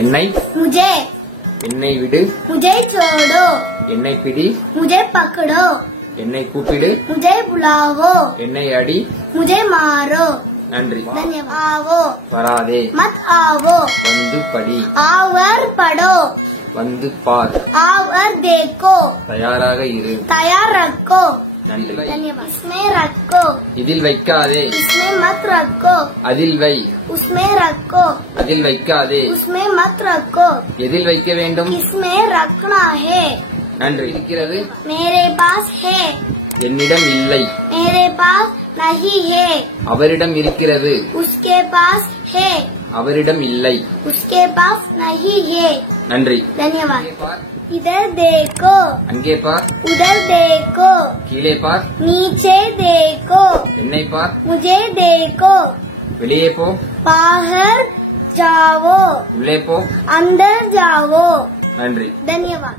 என்னை मुझे என்னை விடு मुझे छोड़ो என்னை பிடி मुझे पकड़ो என்னை கூப்பிடு मुझे बुलाओ என்னை अடி मुझे मारो நன்றி धन्यवाद आओ வராதே मत आओ வந்து படி आवर पढ़ो வந்து பார் आवर देखो தயாராக இரு तैयार रखो நன்றி धन्यवाद इसमें रखो இதில் வைக்காதே इसमें मत रखो அதில் வை उसमें रखो அதில் வைக்காதே उसमें मत रखो எதில் வைக்க வேண்டும் किसमें रखना है நன்றி இருக்கிறது मेरे पास है என்னிடம் இல்லை मेरे पास नहीं है அவரிடம் இருக்கிறது उसके पास है அவரிடம் இல்லை उसके पास नहीं है நன்றி धन्यवाद இங்கே பார் इधर देखो அங்கே பார் उधर देखो கீழே பார் नीचे देखो என்னை பார் मुझे देखो வெளியே போ बाहर जाओ உள்ளே போ अंदर जाओ நன்றி धन्यवाद।